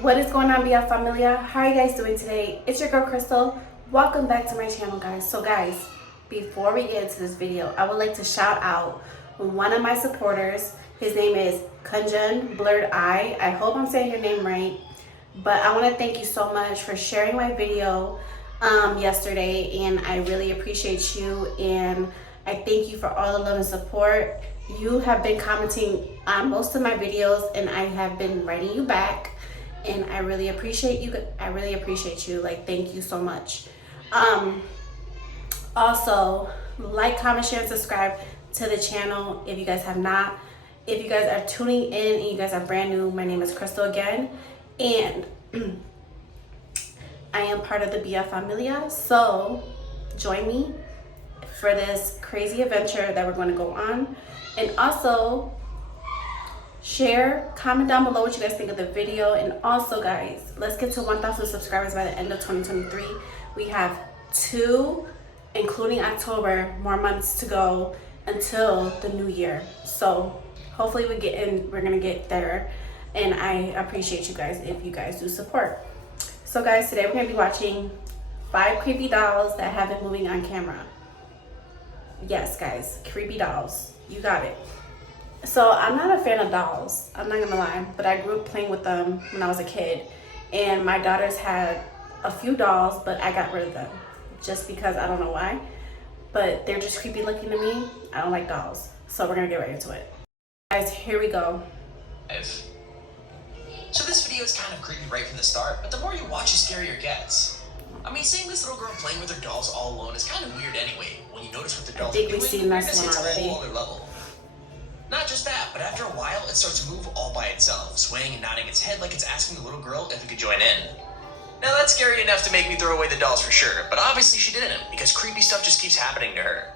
What is going on, BF Familia? How are you guys doing today? It's your girl Crystal. Welcome back to my channel, guys. So guys, before we get into this video, I would like to shout out one of my supporters. His name is Kunjan Blurred Eye. I hope I'm saying your name right. But I want to thank you so much for sharing my video yesterday, and I really appreciate you, and I thank you for all the love and support. You have been commenting on most of my videos, and I have been writing you back. And I really appreciate you. Like, thank you so much. Also, like, comment, share, and subscribe to the channel if you guys have not. If you guys are tuning in and you guys are brand new, my name is Crystal again, and I am part of the BF Familia. So join me for this crazy adventure that we're going to go on. And also, share, comment down below what you guys think of the video. And also, guys, let's get to 1,000 subscribers by the end of 2023. We have 2, including October, more months to go until the new year. So hopefully we're gonna get there, and I appreciate you guys if you guys do support. So guys, today we're gonna be watching 5 creepy dolls that have been moving on camera. Yes, guys, creepy dolls, you got it. So I'm not a fan of dolls, I'm not gonna lie, but I grew up playing with them when I was a kid, and my daughters had a few dolls, but I got rid of them just because I don't know why, but they're just creepy looking to me. I don't like dolls. So we're gonna get right into it. Guys, here we go. So this video is kind of creepy right from the start, but the more you watch, the scarier it gets. I mean, seeing this little girl playing with her dolls all alone is kind of weird anyway. When you notice what the dolls are doing, we've seen this one hits already. a whole other level. Not just that, but after a while, it starts to move all by itself, swaying and nodding its head like it's asking the little girl if it could join in. Now that's scary enough to make me throw away the dolls for sure, but obviously she didn't, because creepy stuff just keeps happening to her.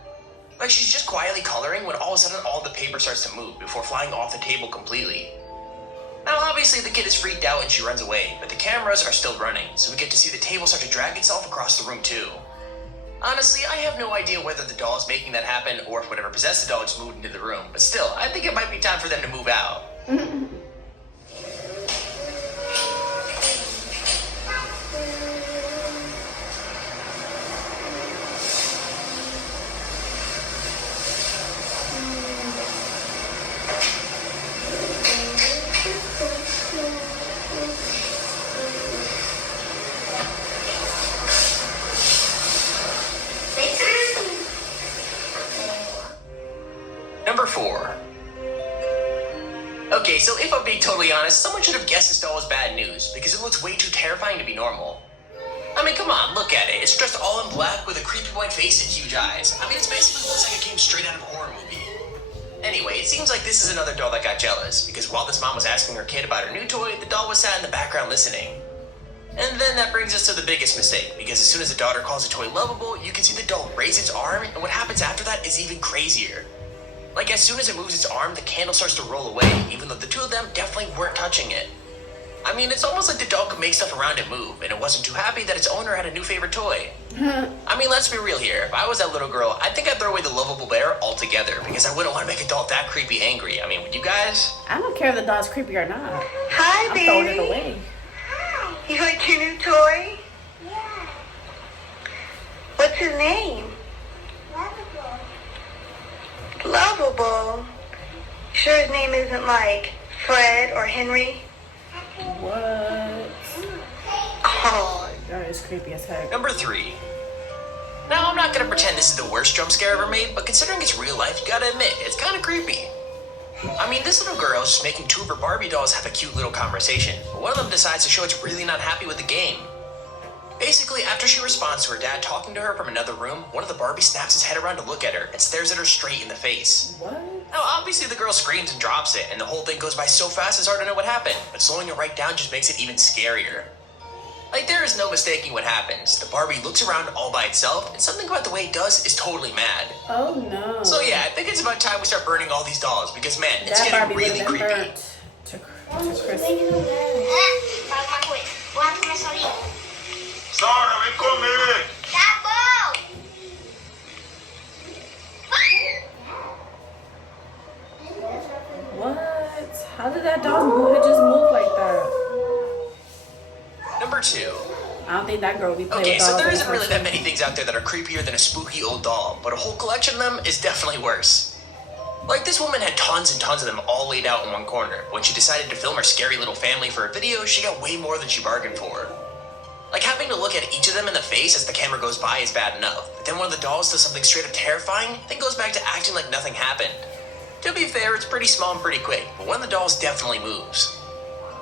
Like she's just quietly coloring when all of a sudden all the paper starts to move before flying off the table completely. Now obviously the kid is freaked out and she runs away, but the cameras are still running, so we get to see the table start to drag itself across the room too. Honestly, I have no idea whether the doll is making that happen or if whatever possessed the doll just moved into the room, but still, I think it might be time for them to move out. Number 4. Okay, so if I'm being totally honest, someone should have guessed this doll was bad news, because it looks way too terrifying to be normal. I mean, come on, look at it. It's dressed all in black with a creepy white face and huge eyes. I mean, it basically looks like it came straight out of a horror movie. Anyway, it seems like this is another doll that got jealous, because while this mom was asking her kid about her new toy, the doll was sat in the background listening. And then that brings us to the biggest mistake, because as soon as the daughter calls the toy lovable, you can see the doll raise its arm, and what happens after that is even crazier. Like, as soon as it moves its arm, the candle starts to roll away, even though the two of them definitely weren't touching it. I mean, it's almost like the doll could make stuff around it move, and it wasn't too happy that its owner had a new favorite toy. I mean, let's be real here. If I was that little girl, I think I'd throw away the lovable bear altogether, because I wouldn't want to make a doll that creepy angry. I mean, would you guys? I don't care if the doll's creepy or not. Hi, I'm baby. throwing it away. You like your new toy? Yeah. What's his name? Lovable. Lovable? Sure his name isn't like Fred or Henry? What? Oh. That is creepy as heck. Number 3. Now, I'm not gonna pretend this is the worst jump scare ever made, but considering it's real life, you gotta admit, it's kinda creepy. I mean, this little girl is just making 2 of her Barbie dolls have a cute little conversation, but one of them decides to show it's really not happy with the game. Basically, after she responds to her dad talking to her from another room, one of the Barbies snaps his head around to look at her and stares at her straight in the face. What? Now, obviously the girl screams and drops it, and the whole thing goes by so fast it's hard to know what happened, but slowing it right down just makes it even scarier. Like, there is no mistaking what happens. The Barbie looks around all by itself, and something about the way it does is totally mad. Oh no. So yeah, I think it's about time we start burning all these dolls, because man, it's that getting Barbie really would have been creepy. burnt to crisp. Sara, ven conmigo. What? How did that dog move? It just moved like that. Number 2. I don't think that girl would be playing Okay, with so dolls there in isn't really person. that many things out there that are creepier than a spooky old doll, but a whole collection of them is definitely worse. Like, this woman had tons and tons of them all laid out in one corner. When she decided to film her scary little family for a video, she got way more than she bargained for. Like, having to look at each of them in the face as the camera goes by is bad enough, but then one of the dolls does something straight up terrifying, then goes back to acting like nothing happened. To be fair, it's pretty small and pretty quick, but one of the dolls definitely moves.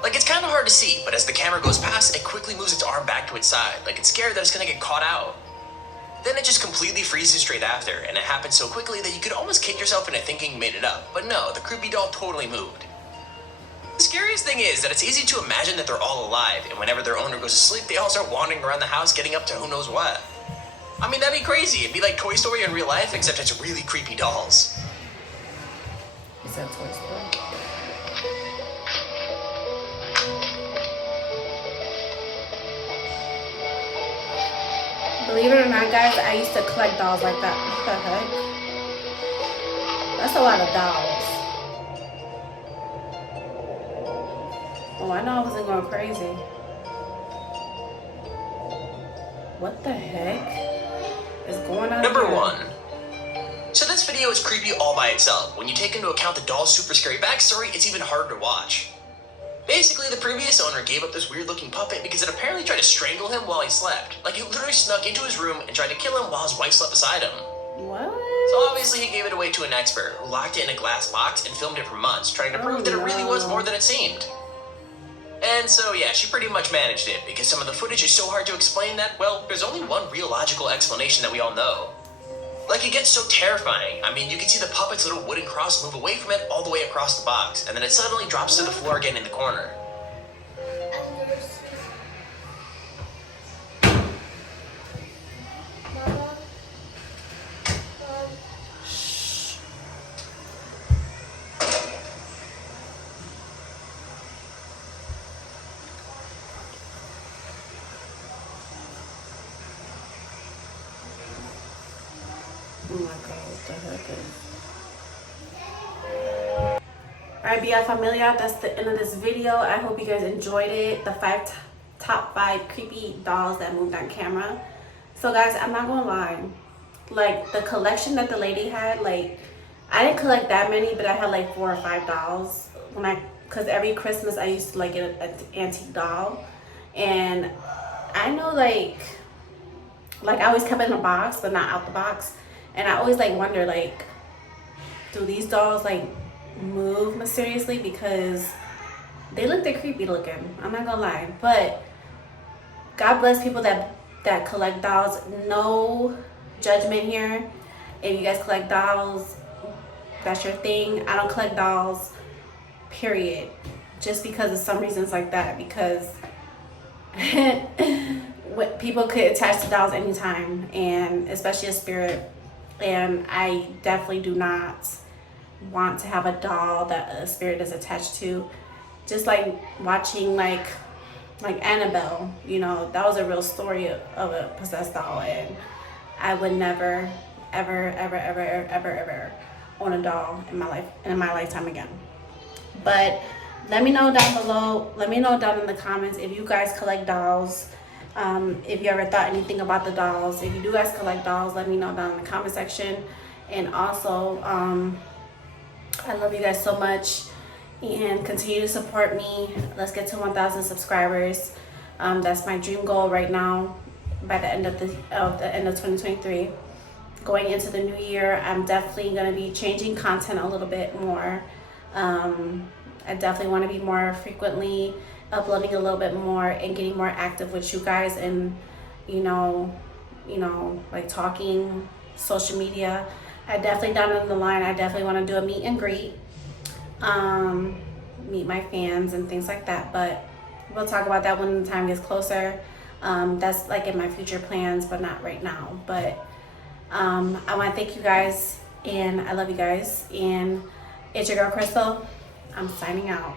Like, it's kind of hard to see, but as the camera goes past, it quickly moves its arm back to its side, like it's scared that it's gonna get caught out. Then it just completely freezes straight after, and it happens so quickly that you could almost kick yourself into thinking you made it up, but no, the creepy doll totally moved. The scariest thing is that it's easy to imagine that they're all alive, and whenever their owner goes to sleep, they all start wandering around the house getting up to who knows what. I mean, that'd be crazy. It'd be like Toy Story in real life, except it's really creepy dolls. He said Toy Story. Believe it or not, guys, I used to collect dolls like that. What the heck? That's a lot of dolls. Oh, I know I wasn't going crazy. What the heck is going on Number here? 1. So this video is creepy all by itself. When you take into account the doll's super scary backstory, it's even harder to watch. Basically, the previous owner gave up this weird looking puppet because it apparently tried to strangle him while he slept. Like, it literally snuck into his room and tried to kill him while his wife slept beside him. What? So obviously he gave it away to an expert, who locked it in a glass box and filmed it for months, trying to prove that it really was more than it seemed. And so yeah, she pretty much managed it, because some of the footage is so hard to explain that, well, there's only one real logical explanation that we all know. Like, it gets so terrifying. I mean, you can see the puppet's little wooden cross move away from it all the way across the box, and then it suddenly drops to the floor again in the corner. Oh my god, what the heck is... Alright, BF Familia, that's the end of this video. I hope you guys enjoyed it. The top 5 creepy dolls that moved on camera. So guys, I'm not gonna lie. Like, the collection that the lady had, like, I didn't collect that many, but I had like 4 or 5 dolls. Because every Christmas I used to like get an antique doll. And I know like I always kept it in a box, but not out the box. And I always like wonder, like, do these dolls like move mysteriously? Because they look creepy looking. I'm not gonna lie, but God bless people that collect dolls. No judgment here. If you guys collect dolls, that's your thing. I don't collect dolls, period. Just because of some reasons like that. Because people could attach to dolls anytime, and especially a spirit. And I definitely do not want to have a doll that a spirit is attached to. Just like watching like Annabelle, you know, that was a real story of a possessed doll, and I would never ever own a doll in my lifetime again. But let me know down below, let me know down in the comments if you guys collect dolls. If you ever thought anything about the dolls. If you do guys collect dolls, let me know down in the comment section. And also, I love you guys so much, and continue to support me. Let's get to 1,000 subscribers. That's my dream goal right now. By the end of 2023, going into the new year, I'm definitely going to be changing content a little bit more. I definitely want to be more frequently uploading a little bit more and getting more active with you guys, and you know, like talking social media. I definitely down the line, I definitely want to do a meet and greet, meet my fans and things like that, but we'll talk about that when the time gets closer. That's like in my future plans, but not right now. But I want to thank you guys, and I love you guys, and it's your girl Crystal. I'm signing out.